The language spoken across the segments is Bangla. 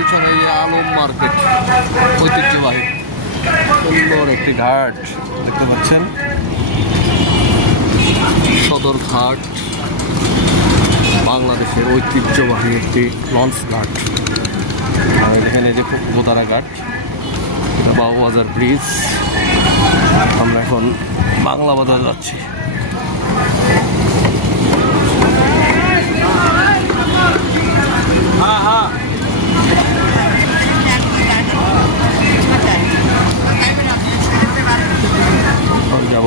পিছনে এই আলম মার্কেট, ঐতিহ্যবাহী। সুন্দর একটি ঘাট, দেখতে পাচ্ছেন। সদর ঘাট, বাংলাদেশের ঐতিহ্যবাহী একটি লঞ্চ ঘাট। আর এখানে যে গোদারা ঘাট বাবুবাজার ব্রিজ। আমরা এখন বাংলা বাজার যাচ্ছি এখন যাব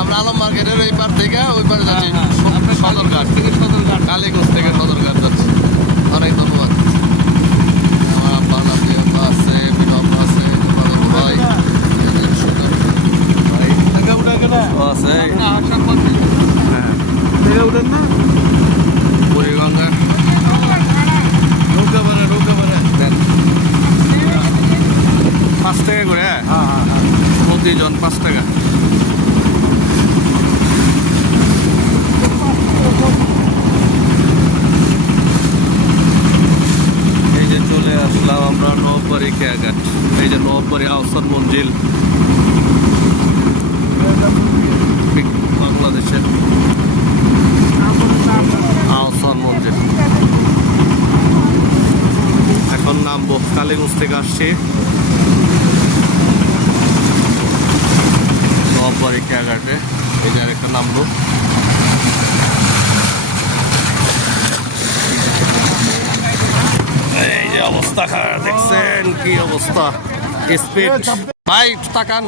আমরা আলম মার্কেটের এই পার থেকে ওই পারে যাচ্ছি। সদরঘাট। থেকে সদরঘাট। কালীগঞ্জ থেকে সদরঘাট যাচ্ছি। অনেক ধন্যবাদ। আমার আব্বা আছে আব্বা আছে আছে বাদল ভাই। এদের সুন্দর ভাই ও আছে। বুড়িগঙ্গা। দেন। পাঁচ টাকা করে প্রতিজন পাঁচ টাকা এই যে চলে আসলাম আমরা খেয়াঘাট এই যে নববাড়ি আহসান মঞ্জিল। বাংলাদেশের আহসান মঞ্জিল। এখন নামবো কালীগঞ্জ থেকে আসছি নববাড়ি খেয়াঘাটে এই যে আরেকটা নামবো এই যে অবস্থা খারাপ দেখছেন কি অবস্থা। স্পিড ভাই তাকান।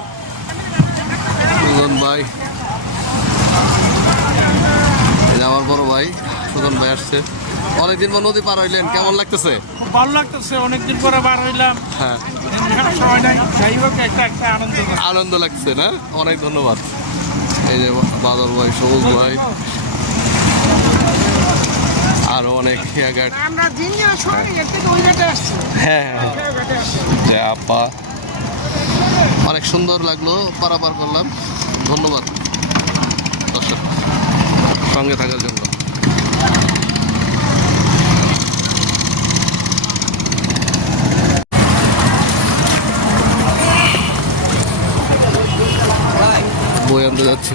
সুজন ভাই। আমার বড় ভাই সুজন ভাই আসছে। অনেকদিন পর নদী পার হইলেন কেমন লাগতেছে? ভালো লাগতেছে অনেকদিন পরে বার হইলাম। হ্যাঁ। সময় নাই যাই হোক একটা একটা আনন্দ লাগছে। আনন্দ লাগছে না? অনেক ধন্যবাদ। এই যে বাদল ভাই সবুজ ভাই। আরও অনেক খেয়াঘাট আমরা দিন যাওয়ার সময় এর থেকে ওই ঘাটে আসছি। হ্যাঁ হ্যাঁ। যে আপা অনেক সুন্দর লাগল পারাপার করলাম। ধন্যবাদ দর্শক সঙ্গে থাকার জন্য। বই আনতে যাচ্ছি।